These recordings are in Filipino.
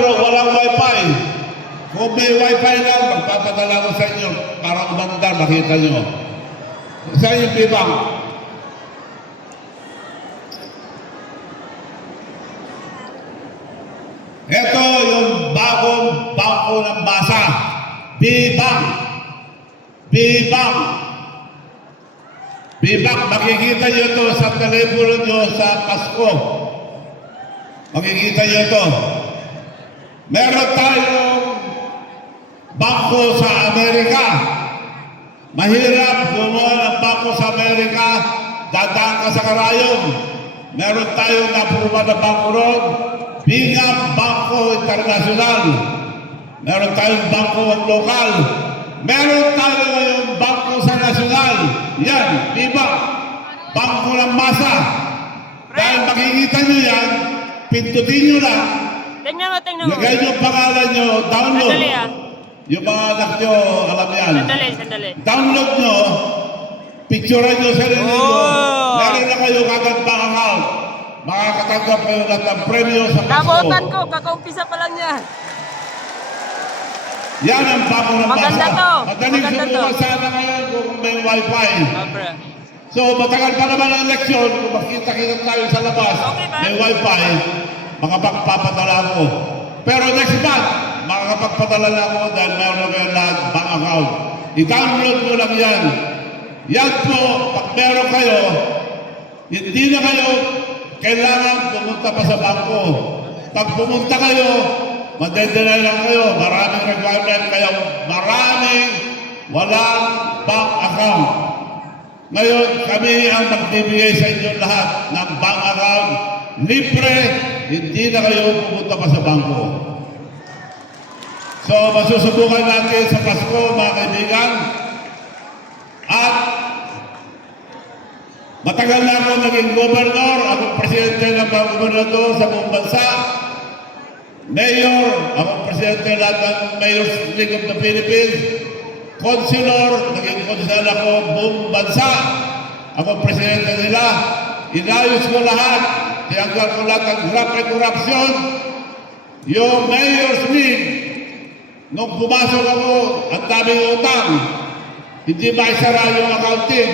pero walang wifi. Kung may wifi lang, magpapadala ko sa inyo para umandar, makita nyo. Sa inyo, Bibang. Ito yung bagong bangko ng masa. Bibang. Bibang. Bibang, makikita nyo ito sa telepono nyo sa Pasko. Makikita nyo ito. Meron tayong bangko sa Amerika. Mahirap gumawa ng bangko sa Amerika, dadaan ka sa karayom. Meron tayong napurma na bangko ron, Bingham Bangko International. Meron tayong bangko ng lokal. Meron tayo ngayong bangko sa nasyonal. Yan, iba. Bangko ng masa. Dahil makikita nyo yan, pindutin nyo lang. Tingnan mo. Lagay nyo ang pangalan nyo, download. Sandali ah. Yung mga anak nyo, alam yan. Sandali. Download nyo, picturean nyo sa rin nyo. Oh! Meron na kayo kagad bank account. Makakatanggap kayo lahat ng premyo sa Pasko. Nabutan ko, kakaumpisa pa lang yan. Yan ang bangko ng Maganda masa. to. Madaling Maganda subukan to. sana ngayon kung may wifi. Siyempre. So matagal pa naman ang eleksyon, kung makita-kita tayo sa labas, Okay ba? may wifi, makapagpapadala ko. Pero next month, makakapagpadala na ako dahil meron na kayo lahat bank account. I-download mo lang yan. Yan po, pag meron kayo, hindi na kayo kailangan pumunta pa sa bangko. Pag pumunta kayo, madedelay lang kayo. Maraming requirement kayo. Maraming walang bank account. Ngayon, kami ang magbibigay sa inyo lahat ng bank account. Libre, hindi na kayo pumunta pa sa bangko. So, masusubukan natin sa Pasko, mga kaibigan. At matagal na ako naging gobernador, akong presidente ng mga gobernador sa buong bansa. Mayor, akong presidente lahat ng Mayor's League of the Philippines. Councilor, naging councilor ako buong bansa. Akong presidente nila. Inayos ko lahat. Tiyanggal ko lahat ng graft and corruption. Yung Mayor's League, nung pumasok ako, ang daming utang. Hindi maisara yung accounting.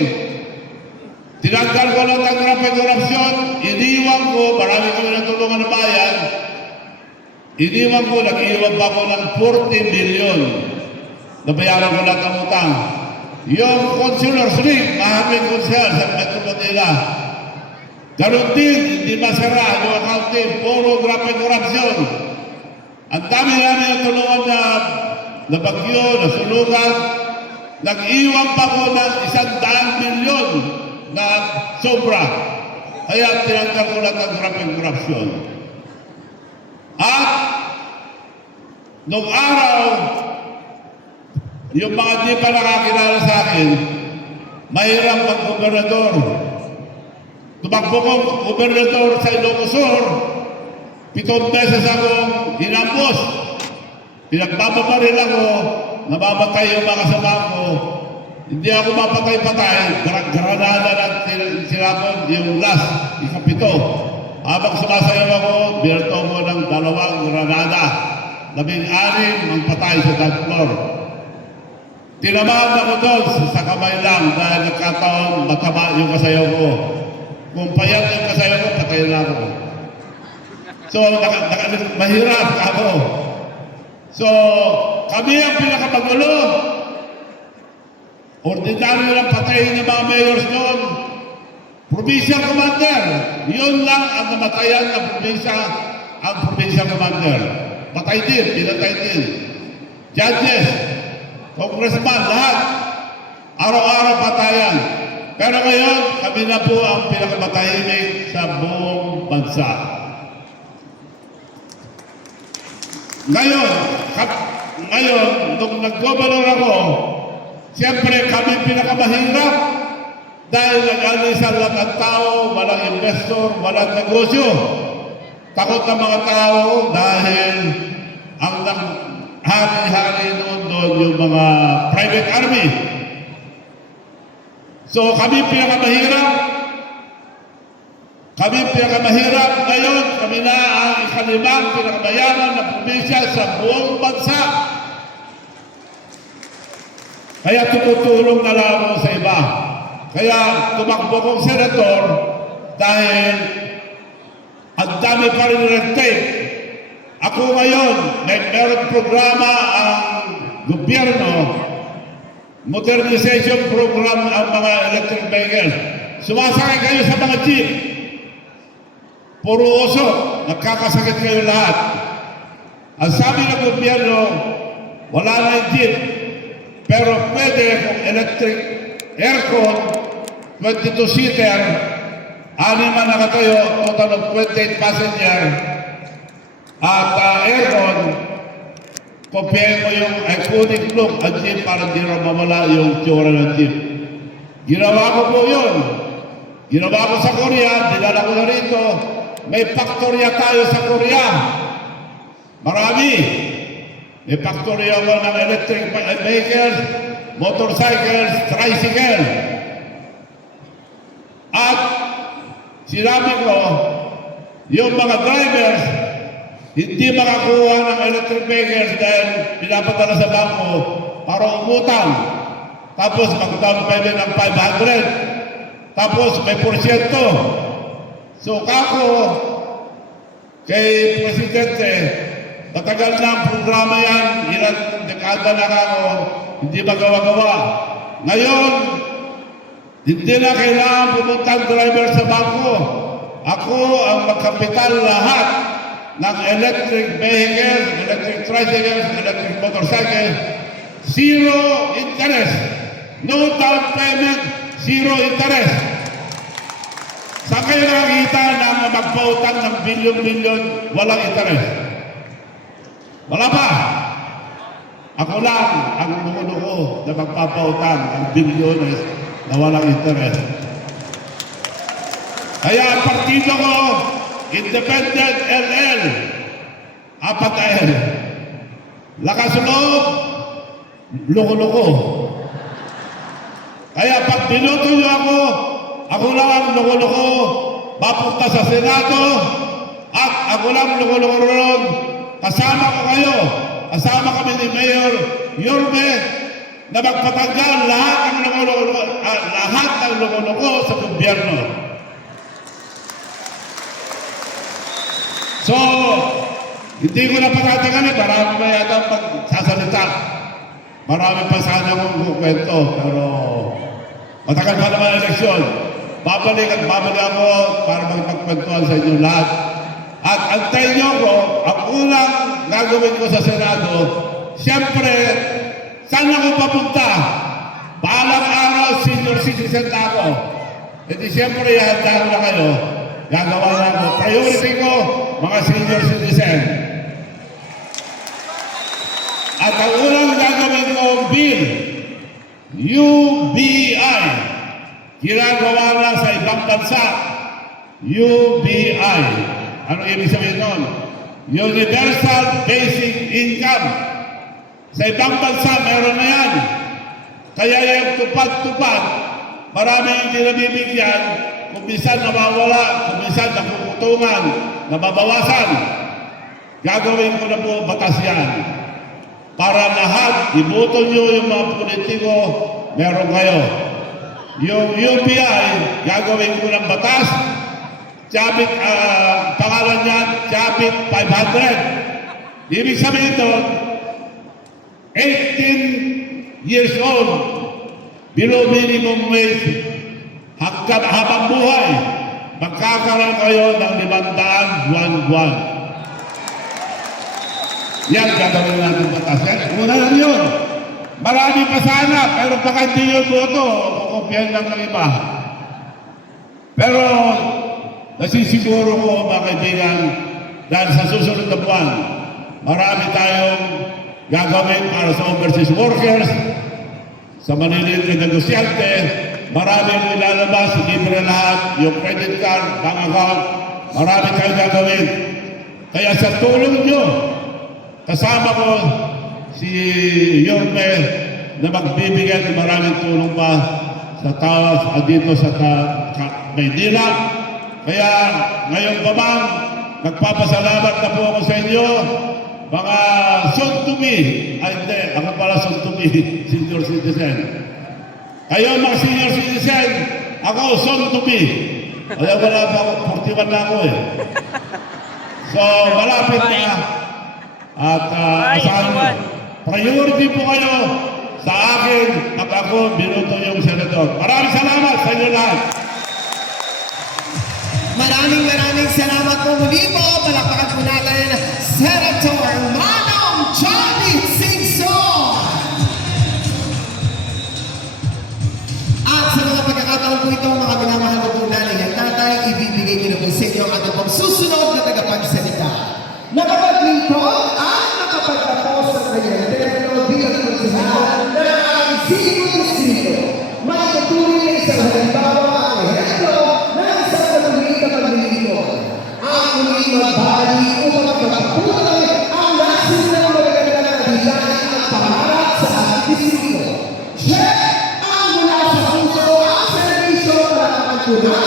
Tinanggal ko lang ang graft and corruption, iniwan ko, marami kami natulungan ng bayan, iniwan ko, nag-iwan pa ko ng 40 million. Nabayaran ko lahat ang utang. Yung Councilor's League, mahaming konsyal sa Metro Manila. Ganun din, hindi masara yung accounting, puro graft and corruption. Ang dami namin natulungan na bagyo, na sulugan. Nag-iwan pa ko ng 100 milyon na sobra. Kaya tinanggal ko lang ang graft and corruption. At nung araw, yung mga di pa nakakilala sa akin, mahirap mag-gobernador. Tumakbo kong gobernador sa Ilocos Sur, 7 beses akong inambos. Pinagbababaril ako, namamatay yung mga kasama ko. Hindi ako mapatay-patay, granada lang sinapon yung last, ikapito. Habang sumasayaw ako, binarto ko ng 2 granada. 16 ang patay sa dance floor. Tinamaan ako doon sa kamay lang dahil nagkataon matama yung kasayaw ko. Kung payat yung kasayaw ko, patay na ako. So, mahirap ako. So, kami ang pinakamagulo. Ordinaryo lang patayin ng mga mayors noon. Provincial Commander. Yun lang ang namatayan ng probinsya, ang Provincial Commander. Patay din, pinatay din. Judges, congressman, lahat. Araw-araw patayan. Pero ngayon, kami na po ang pinakamatahimik sa buong bansa. Ngayon, nung nag-governor ako, siyempre kami pinakamahirap dahil nag-alisan lahat ng tao, walang investor, walang negosyo. Takot ng mga tao dahil ang hari-hari noon yung mga private army. So kami pinakamahirap. Kami pinakamahirap ngayon, kami na ang ikalimang pinakamayaman na probinsya sa buong bansa. Kaya tumutulong na lang ako sa iba. Kaya tumakbo kong senador dahil ang dami pa rin red tape. Ako ngayon, meron programa ang gobyerno, modernization program ang mga electric vehicles. Sumasakay kayo sa mga jeep. Puro uso, nagkakasakit kayo lahat. Ang sabi ng gobyerno, wala na yung jeep. Pero pwede kung electric aircon, 22-seater, 6 na nakatayo, total of 28 passenger, at aircon, kopyahin mo yung iconic look at jeep para di na mawala yung tsura ng jeep. Ginawa ko po yun. Ginawa ko sa Korea, dinala ko na rito. May factory tayo sa Korea. Marami. May factory ako ng electric vehicles, motorcycles, tricycle. At sinabi ko, yung mga drivers, hindi makakuha ng electric vehicles dahil pinapadala sa bangko para umutang. Tapos mag-down payment ng 500. Tapos may porsyento. So kako, kay Presidente, matagal na ang programa yan, ilang dekada na ako, hindi magawa-gawa. Ngayon, hindi na kailangan pumunta ang driver sa bangko. Ako ang magkapital lahat ng electric vehicles, electric tricycles, electric motorcycles, zero interest. No down payment, zero interest. Saan kayo nakakita na magpautang ng bilyon-bilyon, walang interest? Wala pa. Ako lang ang lumulo na magpapautang ng bilyones na walang interest. Kaya ang partido ko, Independent LL, 4 L. Lakas loob, loko-loko. Kaya pag binoto niyo ako lang ang loko-loko, mapunta sa Senado, at ako lang loko-loko ron, kasama ko kayo, kasama kami ni Mayor Yorme, na magpatanggal lahat ng loko-loko sa gobyerno. So, hindi ko na patatagalin, marami pa yata pagsasalita. Marami pa sana akong kukwento, pero matagal pa naman ang eleksyon. Babalik ako para magpagkwentuhan sa inyo lahat. At antayin niyo ko, ang unang gagawin ko sa Senado, siyempre, saan ako papunta? Balang araw, senior citizen na ako. Hindi siyempre, handa ko na kayo. Gagawa na ako. Priority ko, mga senior citizen. At ang unang gagawin ko, bill, UBI. Ginagawa na sa ibang bansa. UBI. Ano ibig sabihin nun? Universal Basic Income. Sa ibang bansa, meron na yan. Kaya yung tupad-tupad, marami hindi nabibigyan, kung minsan nawawala, kung minsan nakukutungan, nababawasan. Gagawin ko na po batas yan. Para lahat, iboto nyo yung mga politiko, meron kayo. Yung UBI, gagawin ko ng batas, Chabit, pangalan niyan, Chabit 500. Ibig sabihin doon, 18 years old, below minimum wage, hanggang habang buhay, magkakaroon kayo ng 500 buwan-buwan. Yan, gagawin natin batas. Yan, una lang yun. Marami pa sana, pero baka hindi yun boto, kukopyahin lang ng iba. Pero, nasisiguro ko, mga kaibigan, dahil sa susunod na buwan, marami tayong gagawin para sa overseas workers, sa maniliit na negosyante, maraming ilalabas, libre lahat, yung credit card, bank account, marami tayong gagawin. Kaya sa tulong nyo, kasama ko si Yorme na magbibigay ng maraming tulong pa sa tawas dito sa Maynila. Kaya ngayon pa man, nagpapasalamat na po ako sa inyo, mga soon to be, ay hindi, ako pala soon to be, senior citizen. Kayo mga senior citizen, ako soon to be. Kaya wala pa ako, 41 na ako eh. So, malapit na. At asahan mo, priority po kayo sa akin at ako binuto yung senador. Maraming salamat sa inyo lahat. Maraming salamat po muli po. Palakpakan po natin Senator Manong Johnny Singson. At sa mga pagkakataon po ito, mga minamahal ko po natin at tatay, ibibigay ko na po sa inyo ang ating pong susunod na tagapagsalita. Nakapaglingkod at nakapagtapos sa kanyang termino bilang konsehalan na ang sino-sino. Makatuloy na isang halimbawa ang ehemplo ng isang malulit na paglilingkod. Ang muling magbali upang magpapatuloy ang lasin ng magagandang kabilang at pangarap sa ating distrito. Check! Ang mula sa puso ang servisyo para kapagpunan